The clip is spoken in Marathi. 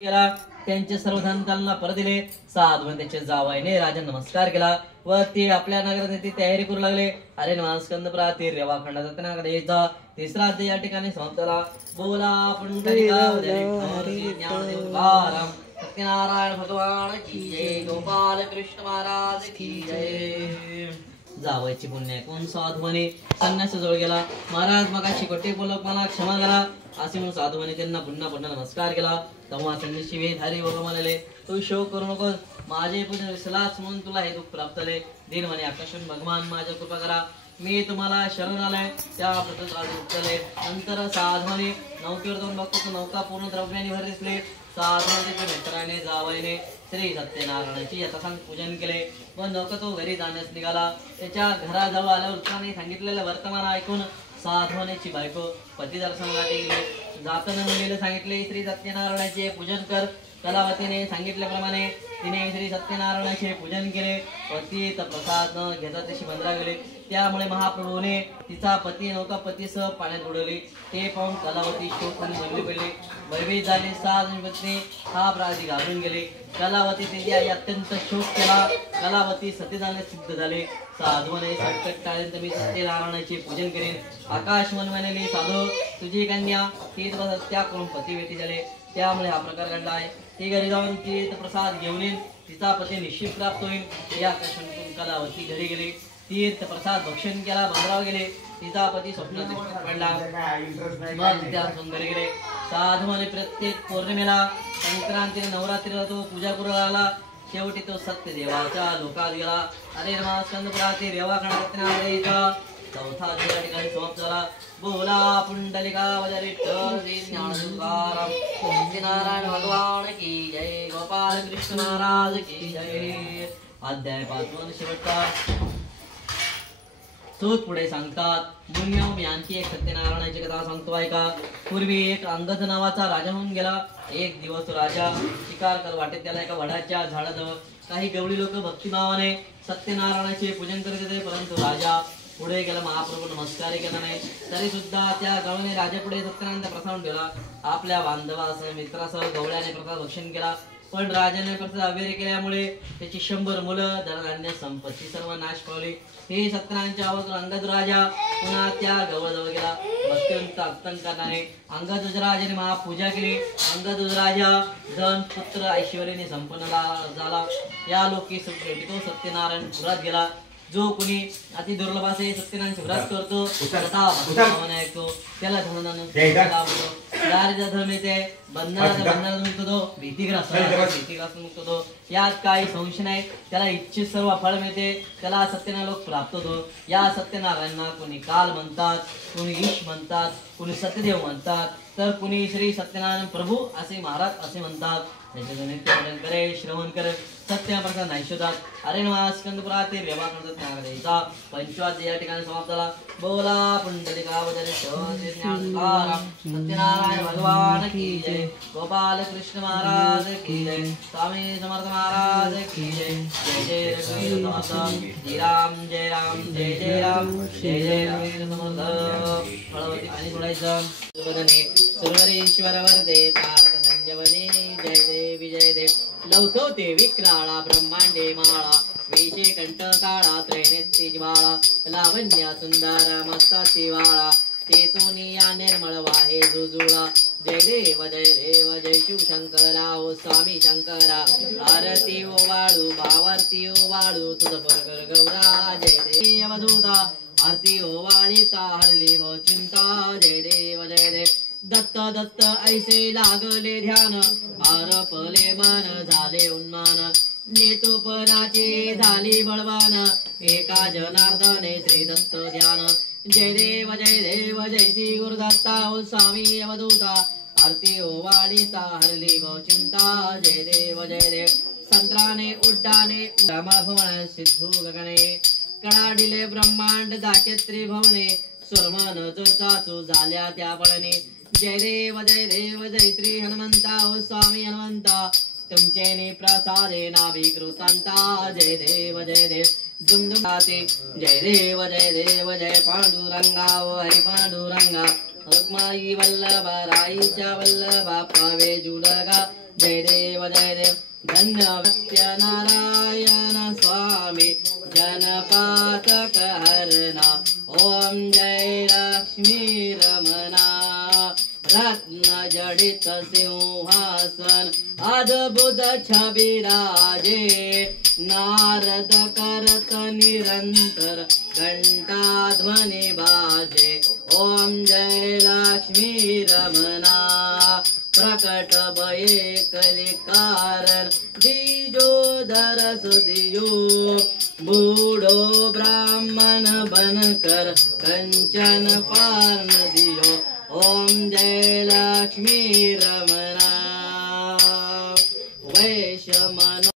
केला त्यांचे सर्व धन त्यांना परत दिले. साधूने त्याचे जावयाने राजा नमस्कार केला व ते आपल्या नगरात तयारी करू लागले. अरे नमस्कंद प्राती रेवा खंडाचा तिसरा अध्याय या ठिकाणी समाप्त झाला. बोला सत्यनारायण भगवान की जय. गोपाल कृष्ण महाराज की जय. जावायची पुण्य कोण साधू म्हणे संन्यासाजवळ गेला. महाराज मगाशी खोटे बोलक मला क्षमा करा असे म्हणून साधू म्हणे त्यांना पुन्हा पुन्हा नमस्कार केला. तेव्हा संन्यासी वेधारी बाबा म्हणाले, तू शोक करू नकोस, माझे पुण्य विसलाच म्हणून तुला हे दुःख प्राप्त झाले. दिन म्हणे आकाशन भगवान माझ्या कृपा करा, मी तुम्हाला शरण आलाय. त्या उत्तरले. नंतर साधवाने नौकेवर जाऊन बघतो नौका पूर्ण द्रव्याने भर दिसले. साधवाने मित्राने जावयाने श्री सत्यनारायणाची यथासांग पूजन केले व नौका तो घरी जाण्यास निघाला. त्याच्या घराजवळ आल्यावर उत्तराने सांगितलेलं वर्तमान ऐकून साधवानेची बायको पती दर्शनासाठी गेली. जाताना मुलीला सांगितले, श्री सत्यनारायणाचे पूजन कर. कलावतीने सांगितल्याप्रमाणे तिने श्री सत्यनारायणाचे पूजन केले. पती प्रसाद न घेता तशी बंदरा गेले. त्यामुळे महाप्रभूने तिचा पती नौकापतीसह पाण्यात बुडवली. ते पाहून कलावती शोक आणि बनली पडली. भयभीत झाली. पत्नी हा प्राधी घालून गेले. कलावती तिची आई अत्यंत शोक केला. कलावती सती जाणे सिद्ध झाले. साधूने संकट टाळेल मी सत्यनारायणाचे पूजन करेन. आकाश मन म्हणाले, साधू तुझी कन्या ही सत्या करून पतिव्रती झाले, त्यामुळे हा प्रकार घडला आहे. ती घरी जाऊन तीर्थ प्रसाद घेऊन येईल, तिचा पती निश्चित प्राप्त होईल. या आकाशातून कलावती घरी गेली. तीर्थ प्रसाद भक्षण केला, बंदरावर गेले. तिचा पती स्वप्नात पडला. मग त्या घरी गेले. साधूने प्रत्येक पौर्णिमेला संक्रांतीने नवरात्रीला तो पूजा करू लागला. शेवटी तो सत्य देवाच्या लोकात गेला. अरे नमस्कंद प्राती रेवा खंडाचा चौथा अध्याय ठिकाणी समाप्त झाला. बोला पुंडलिका वजरिष्ठ श्री ज्ञानसुधाराम सत्यनारायण भगवान की जय. गोपाल कृष्ण महाराज की जय. अध्याय 5 शेवटचा. तो पुढे सांगतात, मुन्यो मी आणखी एक सत्यनारायणाची कथा सांगतो ऐका. पूर्वी एक अंगद नावाचा राजा होऊन गेला. एक दिवस तो राजा शिकार कर वाटेत त्याला एका वडाच्या झाडाजवळ काही गवळी लोक भक्तिभावाने सत्यनारायणाचे पूजन करत होते. परंतु राजा पुढे गेला. महाप्रभू नमस्कार केला नाही तरी सुद्धा त्या गवळीने राजा पुढे सत्यनारायणाचा प्रसाद ठेवला. आपल्या बांधवासह मित्रासह गवळ्याने प्रसाद भक्षण केला. पण राजाने प्रसाद अवेर केल्यामुळे त्याची 100 मुलं धनधान्य संपत्ती सर्व नाश पावली. हे सत्यनारायणाच्या आवाजातून अंगद राजा पुन्हा त्या गवळजवळ गेला. भक्तिवंत अत्यंत करणारे अंगद राजाने महापूजा केली. अंगद राजा धन पुत्र ऐश्वर्याने संपन्न झाला. या लोकी तो सत्यनारायण पुरात गेला. जो कोणी अति दुर्लभ असे सत्यनारायण व्रत करतो ऐकतो त्याला धर्म येते. बंधनाचा मुक्त तो, भीतिग्रस्त मुक्त तो. यात काही संशय नाही. त्याला इच्छित सर्व फळ मिळते. त्याला सत्यनारायण लोक प्राप्त होतो. या सत्यनारायणांना कोणी काल म्हणतात, कोणी ईश म्हणतात, कोणी सत्यदेव म्हणतात, तर कोणी श्री सत्यनारायण प्रभू असे महाराज असे म्हणतात. त्याचे करे श्रवण कर सत्य प्रसाद नाही शोधात. अरे नमस्कंद प्राती रेवा खंडाचा 5वां या ठिकाणी समाप्त झाला. बोला पुंडलिका सत्यनारायण भगवान की जय. गोपाल कृष्ण महाराज की जय. स्वामी समर्थ महाराज की जय. जय जय जय राम जय राम जय जय राम जय जय राम समर्थ. फळवती पाणी सोडायचं. सुरवरेश्वर वरदे तारक संजवने जय देवी जय देव. लौकवते विक्राळा ब्रह्मांडे माळा वेशे कंठ काळा त्रैनेत्ती ज्वाळा लावण्या सुंदर मस्ताची वाळा तेतोनिया निर्मळ वाहे जुजुळा. जय देव जय शिवशंकरा ओ स्वामी शंकरा. आरती ओ वाळू भावारती ओ वाळू तुझ परकर गौरा. जय देव अवधूता आरती ओ वाळीता हरली व चिंता. जय देव दत्त दत्त ऐसे लागले ध्यान आरपले मन झाले उन्मान. नेतोपनाची झाली बळवान एका जनार्दने श्री दत्त ध्यान. जय देव जय श्री गुरुदत्ता ओ स्वामी अवधूता आरती ओ वाळीता हरली व चिंता. जय देव संत्राने उड्डाणे भवन सिद्धू गगने कडाडिले ब्रह्मांड दाके त्रिभुवने सुरमन चाचू झाल्या त्या बळने. जय देव जय श्री हनुमंता ओ स्वामी हनुमंता तुमचे प्रसादे नाभिकृतांता. जय देव दुमदुमाते. जय देव जय पांडुरंगा ओ हरि पांडुरंगा. रुक्माई वल्लभा राईच्या वल्लभा पावे जुलगा जय देव धन्य भक्त्य नारायण स्वामी जनपातक हरणा ओम जय लक्ष्मी रमणा रत्न जडित सिंहासन अद्भुत छवि राजे नारद करत निरंतर घंटा ध्वनि बाजे ओम जय लक्ष्मी रमणा प्रकट भये कलि कारण दीजो दरस दियो बूढ़ो ब्राह्मण बनकर कंचन पार न दियो ओम जय लक्ष्मी रमणा वैश्य मनो